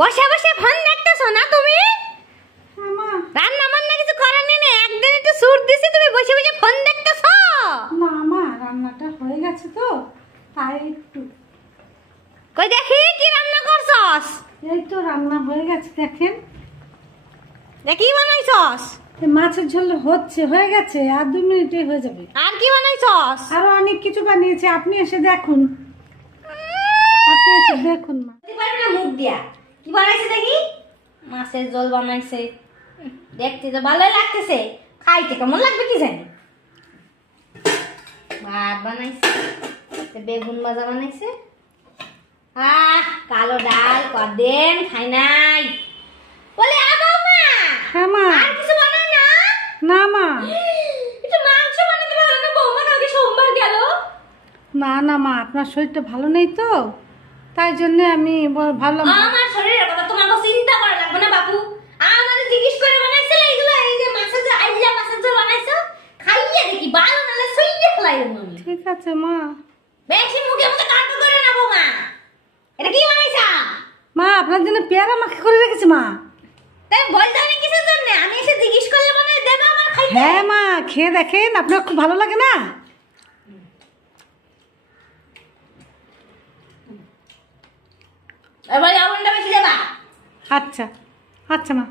বসে বসে ফোন দেখতেছো না তুমি? রান্না বান্না কিছু করার নেই, একদিন একটু সুর দিছি, তুমি বসে বসে ফোন দেখতেছো? না মা, রান্নাটা হয়ে গেছে তো তাই একটু। কই দেখি কি রান্না করছস? এই তো রান্না হয়ে গেছে, দেখেন। দেখি বানাইছস? এই মাছের ঝোল হয়ে গেছে, আর 2 মিনিটে হয়ে যাবে। আর কি বানাইছস? আরো অনেক কিছু বানিয়েছে, আপনি এসে দেখুন। আপনি এসে দেখুন মা। পারবে না মুখ দিয়া। কি বানাইছে দেখি? মাছের ঝোল বানাইছে, দেখতে তো ভালোই লাগতেছে, খাইতে কেমন লাগবে কি জানি। ভাত বানাইছে, বেগুন ভাজা বানাইছে, কালো ডাল কদিন খাই নাই। বলে আবো মা। হ্যাঁ মা। আর কিছু বানাই না? না মা। একটু মাংস বানাতে পারো না বৌমা? আগে সোমবার গেল। না না মা, আপনার শরীরটা ভালো নেই তো, তাই জন্য আমি ভাবলাম। আমার শরীরের কথা তোমার তো চিন্তা করা লাগবে না বাবু। আমারে জিজ্ঞেস করে বানাইছিলে এগুলো, এই যে মাছের ঝোল, আইলা মাছের ঝোল বানাইছো, খাইয়া দেখি ভালো নালে সইয়ে ফেলাই দেবো আমি। ঠিক আছে মা। বেশি মুখে মুখে তর্ক করে না বৌমা। এটা কি বানাইছা? মা আপনার জন্য পেয়ারা মাখা করে রেখেছি মা। তাই বলতে আমি কিসের জন্য? আমি এসে জিজ্ঞেস করলে বানাই দেবা আমার খাইতে? হ্যাঁ মা, খেয়ে দেখেন, আপনার খুব ভালো লাগে না? এবারে আগুনটা বেশি দেবা। আচ্ছা আচ্ছা মা।